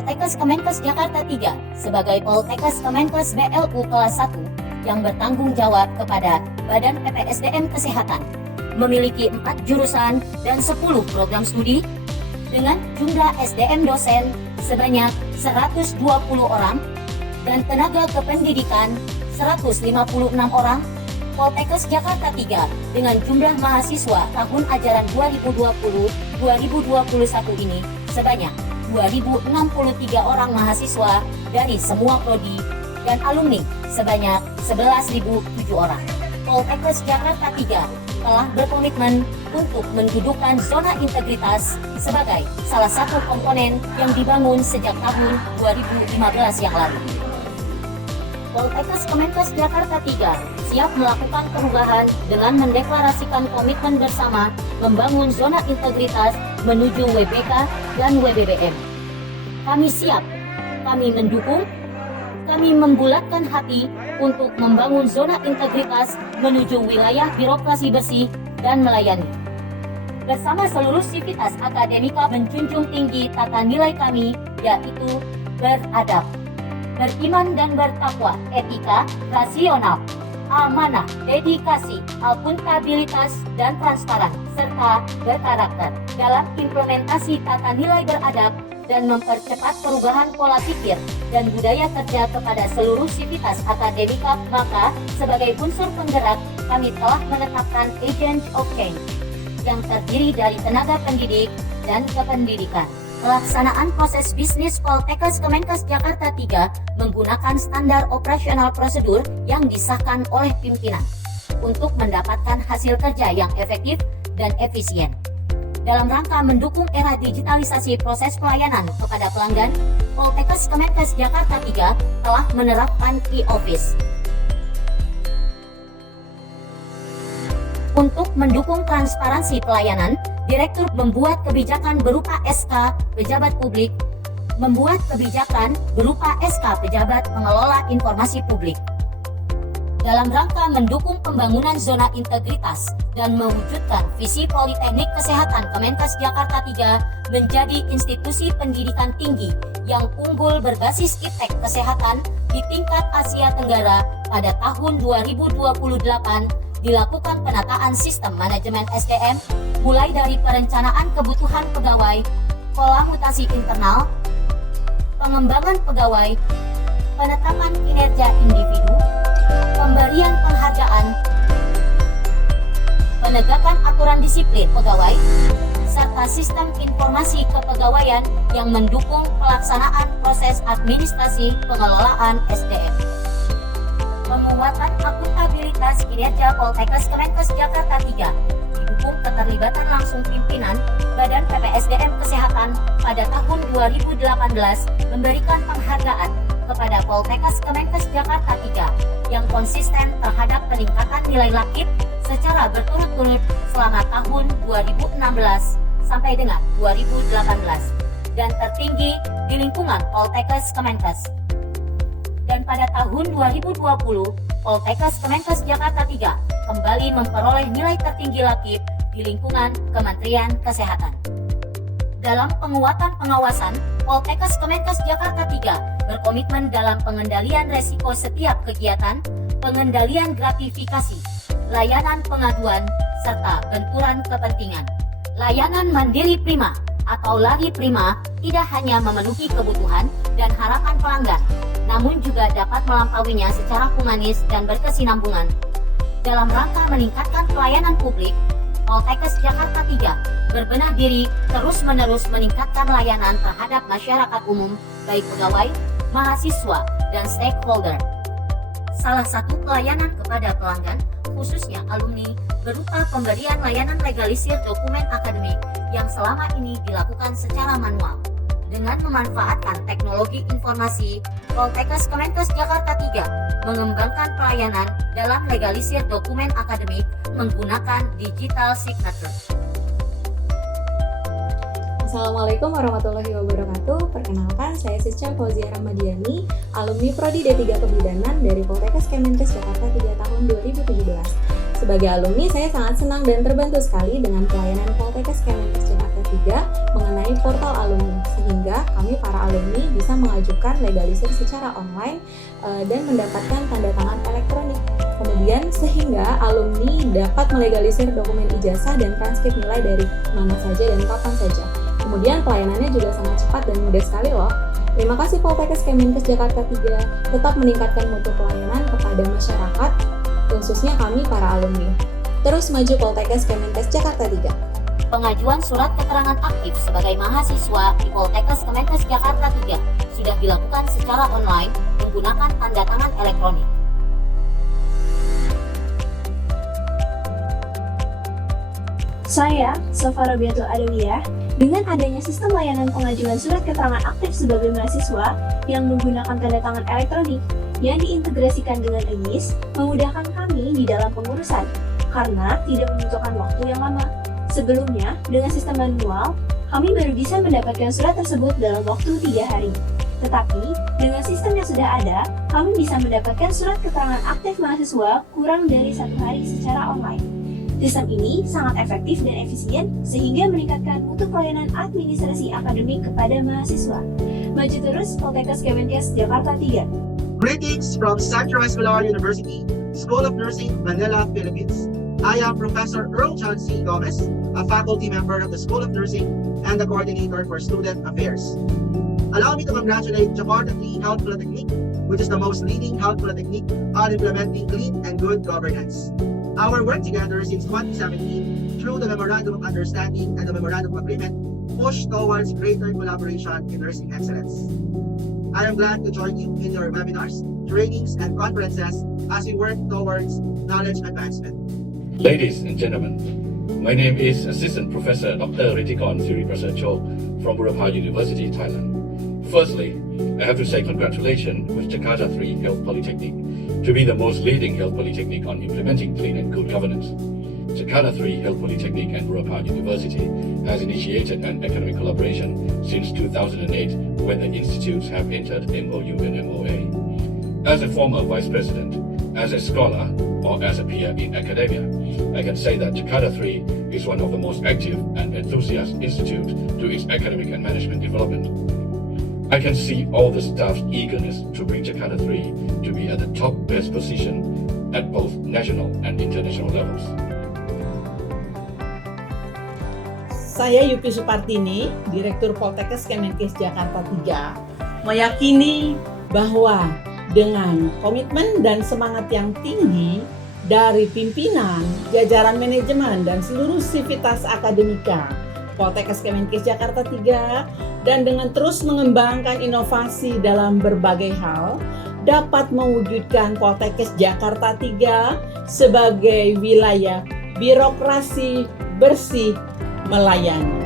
Poltekkes Kemenkes Jakarta 3 sebagai Poltekkes Kemenkes BLU kelas 1 yang bertanggung jawab kepada Badan PPSDM Kesehatan, memiliki 4 jurusan dan 10 program studi dengan jumlah SDM dosen sebanyak 120 orang dan tenaga kependidikan 156 orang. Poltekkes Jakarta 3 dengan jumlah mahasiswa tahun ajaran 2020-2021 ini sebanyak 2.063 orang mahasiswa dari semua prodi dan alumni sebanyak 11.007 orang. Poltekkes Jakarta 3 telah berkomitmen untuk mendudukan zona integritas sebagai salah satu komponen yang dibangun sejak tahun 2015 yang lalu. Poltekkes Kemenkes Jakarta 3 siap melakukan perubahan dengan mendeklarasikan komitmen bersama membangun zona integritas menuju WBK dan WBBM. Kami siap, kami mendukung, kami membulatkan hati untuk membangun zona integritas menuju wilayah birokrasi bersih dan melayani. Bersama seluruh sivitas akademika menjunjung tinggi tata nilai kami, yaitu beradab, beriman dan bertakwa, etika, rasional, amanah, dedikasi, akuntabilitas, dan transparan, serta berkarakter. Dalam implementasi tata nilai beradab dan mempercepat perubahan pola pikir dan budaya kerja kepada seluruh sivitas akademika, maka sebagai unsur penggerak, kami telah menetapkan Agent of Change yang terdiri dari tenaga pendidik dan kependidikan. Pelaksanaan proses bisnis Poltekkes Kemenkes Jakarta 3 menggunakan standar operasional prosedur yang disahkan oleh pimpinan untuk mendapatkan hasil kerja yang efektif dan efisien. Dalam rangka mendukung era digitalisasi proses pelayanan kepada pelanggan, Poltekkes Kemenkes Jakarta 3 telah menerapkan e-office. Untuk mendukung transparansi pelayanan, Direktur membuat kebijakan berupa SK Pejabat Publik, membuat kebijakan berupa SK Pejabat Pengelola Informasi Publik. Dalam rangka mendukung pembangunan zona integritas dan mewujudkan visi Politeknik Kesehatan Kemenkes Jakarta 3 menjadi institusi pendidikan tinggi yang unggul berbasis iptek kesehatan di tingkat Asia Tenggara, pada tahun 2028 dilakukan penataan sistem manajemen SDM mulai dari perencanaan kebutuhan pegawai, pola mutasi internal, pengembangan pegawai, penetapan kinerja individu, pemberian penghargaan, penegakan aturan disiplin pegawai, serta sistem informasi kepegawaian yang mendukung pelaksanaan proses administrasi pengelolaan SDM. Penguatan akuntabilitas kinerja Poltekkes Kemenkes Jakarta 3 didukung keterlibatan langsung pimpinan Badan PPSDM Kesehatan pada tahun 2018 memberikan penghargaan kepada Poltekkes Kemenkes Jakarta 3 yang konsisten terhadap peningkatan nilai lakip secara berturut-turut selama tahun 2016 sampai dengan 2018 dan tertinggi di lingkungan Poltekkes Kemenkes. Dan pada tahun 2020, Poltekkes Kemenkes Jakarta 3 kembali memperoleh nilai tertinggi lakip di lingkungan Kementerian Kesehatan. Dalam penguatan pengawasan, Poltekkes Kemenkes Jakarta 3 berkomitmen dalam pengendalian resiko setiap kegiatan, pengendalian gratifikasi, layanan pengaduan, serta benturan kepentingan. Layanan mandiri prima atau lari prima tidak hanya memenuhi kebutuhan dan harapan pelanggan, namun juga dapat melampauinya secara humanis dan berkesinambungan. Dalam rangka meningkatkan pelayanan publik, Poltekkes Jakarta 3 berbenah diri terus-menerus meningkatkan layanan terhadap masyarakat umum, baik pegawai, mahasiswa, dan stakeholder. Salah satu pelayanan kepada pelanggan, khususnya alumni, berupa pemberian layanan legalisir dokumen akademik yang selama ini dilakukan secara manual. Dengan memanfaatkan teknologi informasi, Poltekkes Kemenkes Jakarta 3 mengembangkan pelayanan dalam legalisir dokumen akademik menggunakan digital signature. Assalamualaikum warahmatullahi wabarakatuh. Perkenalkan, saya Sisca Fauzia Ramadiani, alumni Prodi D3 Kebidanan dari Poltekkes Kemenkes Jakarta 3 tahun 2017. Sebagai alumni, saya sangat senang dan terbantu sekali dengan pelayanan Poltekkes Kemenkes Jakarta 3 mengenai portal alumni, sehingga kami para alumni bisa mengajukan legalisir secara online dan mendapatkan tanda tangan elektronik. Kemudian sehingga alumni dapat melegalisir dokumen ijazah dan transkrip nilai dari mana saja dan kapan saja. Kemudian pelayanannya juga sangat cepat dan mudah sekali loh. Terima kasih Poltekkes Kemenkes Jakarta 3 tetap meningkatkan mutu pelayanan kepada masyarakat, khususnya kami para alumni. Terus maju Poltekkes Kemenkes Jakarta 3. Pengajuan surat keterangan aktif sebagai mahasiswa di Poltekkes Kemenkes Jakarta 3 sudah dilakukan secara online menggunakan tanda tangan elektronik. Saya, Sofa Robiatul Adawiyah, dengan adanya sistem layanan pengajuan surat keterangan aktif sebagai mahasiswa yang menggunakan tanda tangan elektronik yang diintegrasikan dengan ENIS, memudahkan kami di dalam pengurusan, karena tidak membutuhkan waktu yang lama. Sebelumnya, dengan sistem manual, kami baru bisa mendapatkan surat tersebut dalam waktu 3 hari. Tetapi, dengan sistem yang sudah ada, kami bisa mendapatkan surat keterangan aktif mahasiswa kurang dari 1 hari secara online. Sistem ini sangat efektif dan efisien sehingga meningkatkan mutu pelayanan administrasi akademik kepada mahasiswa. Maju terus Poltekkes Kemenkes Jakarta 3. Greetings from Central Escolar University, School of Nursing, Manila, Philippines. I am Professor Earl John C. Gomez, a faculty member of the School of Nursing and the coordinator for Student Affairs. Allow me to congratulate Jakarta 3 Health Polytechnic, which is the most leading health polytechnic on implementing clean and good governance. Our work together since 2017 through the Memorandum of Understanding and the Memorandum of Agreement push towards greater collaboration in nursing excellence. I am glad to join you in your webinars, trainings, and conferences as we work towards knowledge advancement. Ladies and gentlemen, my name is Assistant Professor Dr. Ritikon Siriprasad Cho from Burapha University, Thailand. Firstly, I have to say congratulations with Jakarta 3 Health Polytechnic to be the most leading health polytechnic on implementing clean and good governance. Jakarta 3 Health Polytechnic and Burapha University has initiated an academic collaboration since 2008 when the institutes have entered MOU and MOA. As a former vice president, as a scholar, or as a peer in academia, I can say that Jakarta 3 is one of the most active and enthusiastic institutes to its academic and management development. I can see all the staff's eagerness to bring Jakarta 3 to be at the top best position at both national and international levels. Saya Yupi Supartini, Direktur Poltekkes Kemenkes Jakarta 3, meyakini bahwa dengan komitmen dan semangat yang tinggi dari pimpinan, jajaran manajemen, dan seluruh sivitas akademika Poltekkes Kemenkes Jakarta 3, dan dengan terus mengembangkan inovasi dalam berbagai hal, dapat mewujudkan Poltekkes Jakarta 3 sebagai wilayah birokrasi bersih melayani.